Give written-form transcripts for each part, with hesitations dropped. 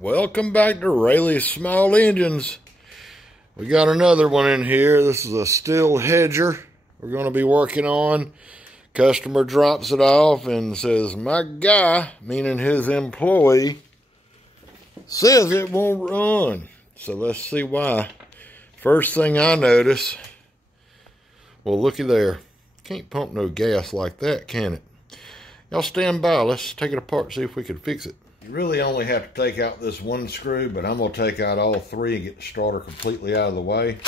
Welcome back to Rayleigh's Small Engines. We got another one in here. This is a Stihl Hedger we're going to be working on. Customer drops it off and says, my guy, meaning his employee, says it won't run. So let's see why. First thing I notice, well, looky there. Can't pump no gas like that, can it? Y'all stand by. Let's take it apart, see if we can fix it. You really only have to take out this one screw, but I'm going to take out all three and get the starter completely out of the way.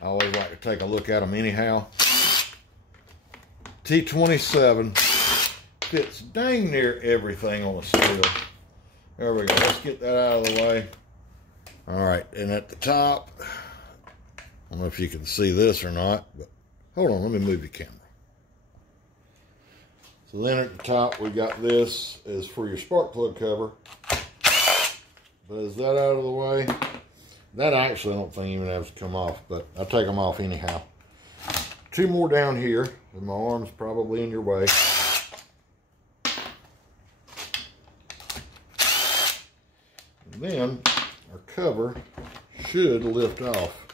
I always like to take a look at them anyhow. T27 fits dang near everything on a Stihl. There we go. Let's get that out of the way. All right, and at the top, I don't know if you can see this or not, but hold on, let me move the camera. So then at the top, we got this is for your spark plug cover. But is that out of the way? That actually I don't think even has to come off, but I'll take them off anyhow. Two more down here, and my arm's probably in your way. And then our cover should lift off.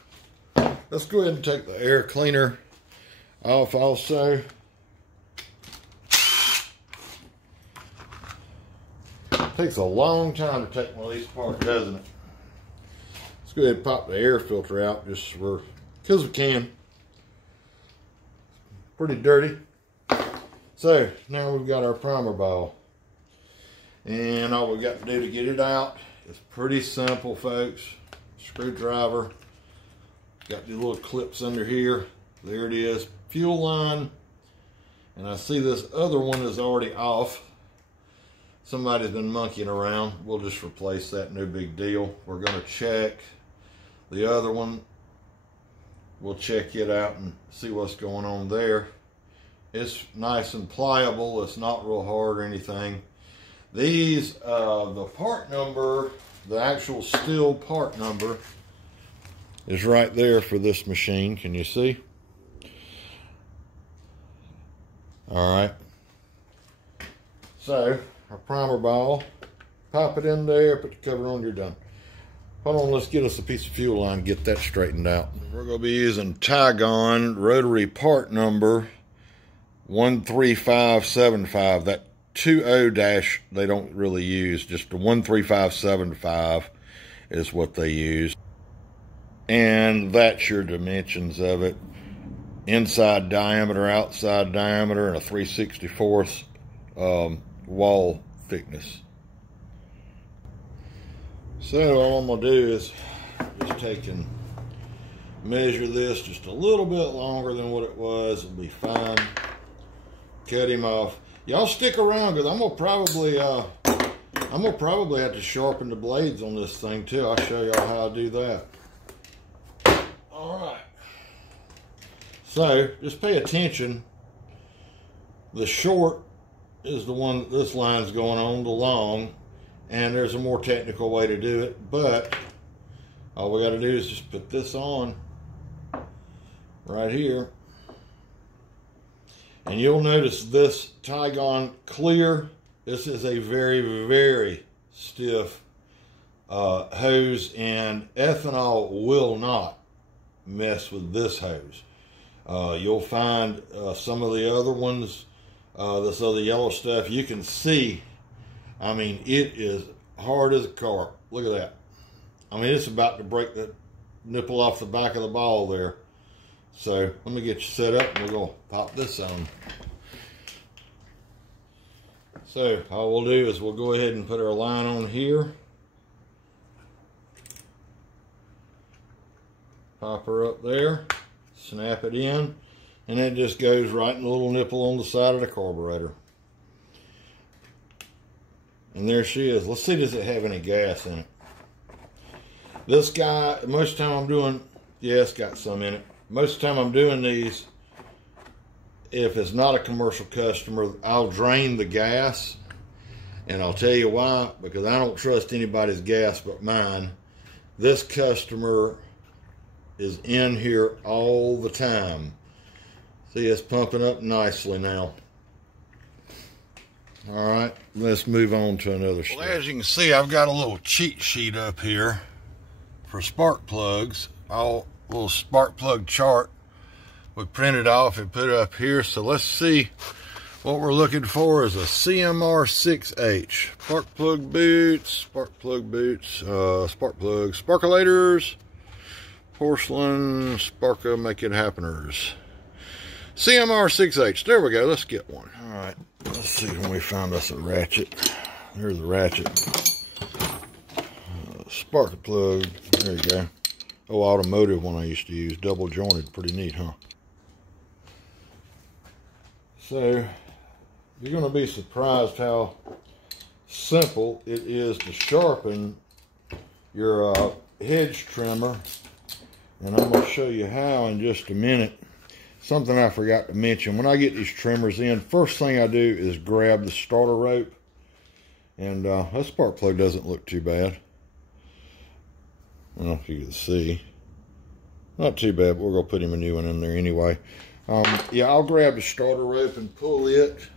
Let's go ahead and take the air cleaner off also. Takes a long time to take one of these apart, doesn't it? Let's go ahead and pop the air filter out just because we can. Pretty dirty. So now we've got our primer ball, and all we got to do to get it out is pretty simple, folks. Screwdriver. Got these little clips under here. There it is. Fuel line. And I see this other one is already off. Somebody's been monkeying around. We'll just replace that, no big deal. We're going to check the other one. We'll check it out and see what's going on there. It's nice and pliable. It's not real hard or anything. These, the part number, the actual Stihl part number is right there for this machine. Can you see? All right. So, our primer ball, pop it in there, put the cover on, you're done. Hold on, let's get us a piece of fuel line and get that straightened out. We're going to be using Tygon rotary part number 13575. That 20 dash they don't really use, just the 13575 is what they use. And that's your dimensions of it. Inside diameter, outside diameter, and a 3/64 wall thickness. So all I'm going to do is just take and measure this just a little bit longer than what it was. It'll be fine. Cut him off. Y'all stick around because I'm gonna probably have to sharpen the blades on this thing too. I'll show y'all how I do that. All right. So just pay attention. The short is the one that this line's going on, the long, and there's a more technical way to do it, but all we got to do is just put this on right here, and you'll notice this Tygon clear. This is a very, very stiff hose, and ethanol will not mess with this hose. You'll find some of the other ones, this other yellow stuff, you can see, I mean, it is hard as a carp. Look at that. I mean, it's about to break the nipple off the back of the ball there. So let me get you set up and we're going to pop this on. So all we'll do is we'll go ahead and put our line on here. Pop her up there. Snap it in. And it just goes right in the little nipple on the side of the carburetor. And there she is. Let's see, does it have any gas in it? This guy, most of the time I'm doing, yeah, it's got some in it. Most of the time I'm doing these, if it's not a commercial customer, I'll drain the gas. And I'll tell you why, because I don't trust anybody's gas but mine. This customer is in here all the time. See, it's pumping up nicely now. All right, let's move on to another step. Well, as you can see, I've got a little cheat sheet up here for spark plugs. All little spark plug chart. We printed off and put it up here. So let's see what we're looking for is a CMR 6H. Spark plug boots, spark plugs, sparkulators, porcelain, sparka make it happeners. CMR 6H, there we go, let's get one. All right, let's see when we found us a ratchet. There's the ratchet. Spark plug, there you go. Oh, automotive one I used to use, double jointed, pretty neat, huh? So, you're going to be surprised how simple it is to sharpen your hedge trimmer. And I'm going to show you how in just a minute. Something I forgot to mention. When I get these trimmers in, first thing I do is grab the starter rope. And that spark plug doesn't look too bad. I don't know if you can see. Not too bad, but we're going to put him a new one in there anyway. Yeah, I'll grab the starter rope and pull it.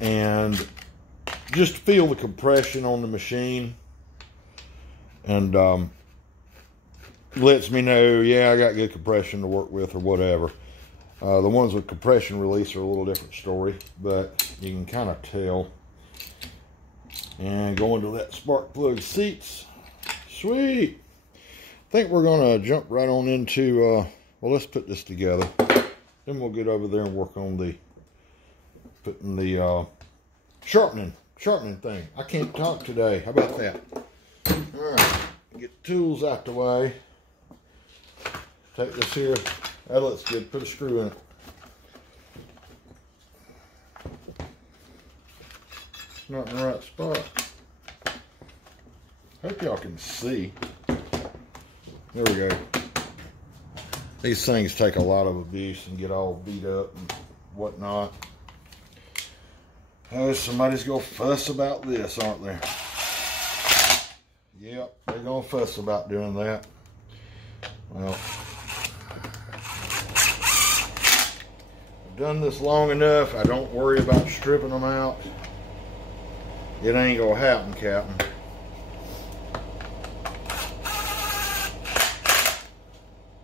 And just feel the compression on the machine. And lets me know, yeah, I got good compression to work with or whatever. The ones with compression release are a little different story, but you can kind of tell. And going to that spark plug seats. Sweet. I think we're going to jump right on into, well, let's put this together. Then we'll get over there and work on the, putting the sharpening thing. I can't talk today. How about that? All right. Get the tools out the way. Take this here. That looks good. Put a screw in it. It's not in the right spot. Hope y'all can see. There we go. These things take a lot of abuse and get all beat up and whatnot. Oh, somebody's gonna fuss about this, aren't they? Yep, they're gonna fuss about doing that. Well, I've done this long enough. I don't worry about stripping them out. It ain't gonna happen, Captain.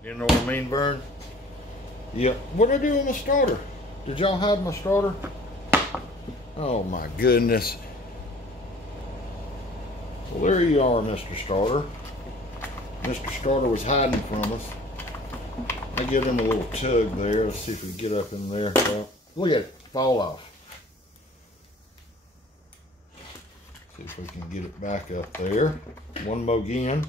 You know what I mean, Vern? Yep. What'd I do with my starter? Did y'all hide my starter? Oh my goodness. Well, there you are, Mr. Starter. Mr. Starter was hiding from us. I give him a little tug there. Let's see if we can get up in there. Well, look at it, fall off. See if we can get it back up there. One more again.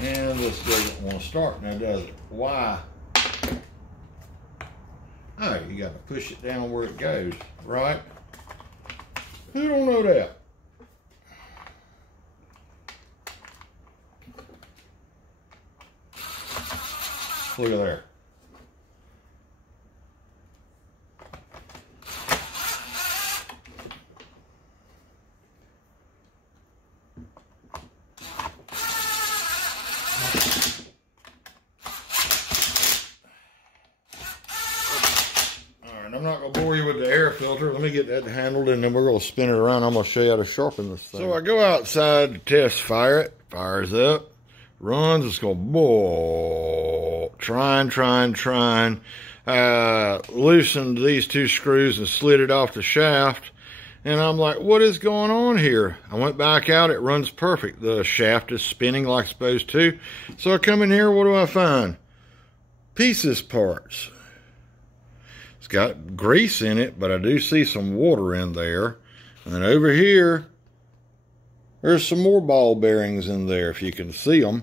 And this doesn't want to start now, does it? Why? Oh, you got to push it down where it goes, right? Who don't know that? Look at there. I'm not going to bore you with the air filter. Let me get that handled and then we're going to spin it around. I'm going to show you how to sharpen this thing. So I go outside to test fire it. Fires up. Runs. It's going trying. Loosened these two screws and slid it off the shaft. And I'm like, what is going on here? I went back out. It runs perfect. The shaft is spinning like it's supposed to. So I come in here. What do I find? Pieces parts. It's got grease in it, but I do see some water in there. And then over here, there's some more ball bearings in there, if you can see them.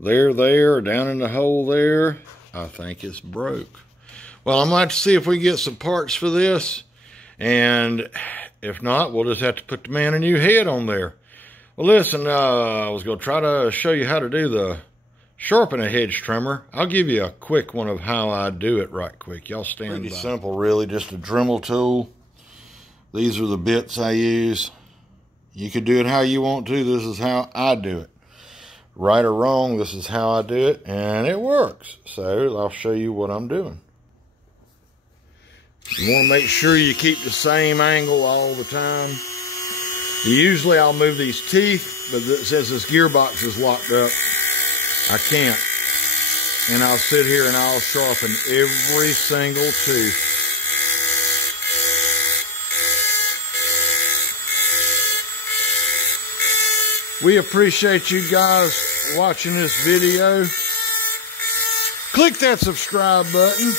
There, down in the hole there. I think it's broke. Well, I'm going to have to see if we can get some parts for this. And if not, we'll just have to put the man a new head on there. Well, listen, I was going to try to show you how to do the sharpen a hedge trimmer. I'll give you a quick one of how I do it right quick. Y'all stand by. Pretty simple, really. Just a Dremel tool. These are the bits I use. You could do it how you want to. This is how I do it. right or wrong, this is how I do it, and it works. So I'll show you what I'm doing. You want to make sure you keep the same angle all the time. Usually I'll move these teeth, but since this gearbox is locked up, I can't. And I'll sit here and I'll sharpen every single tooth. We appreciate you guys watching this video. Click that subscribe button.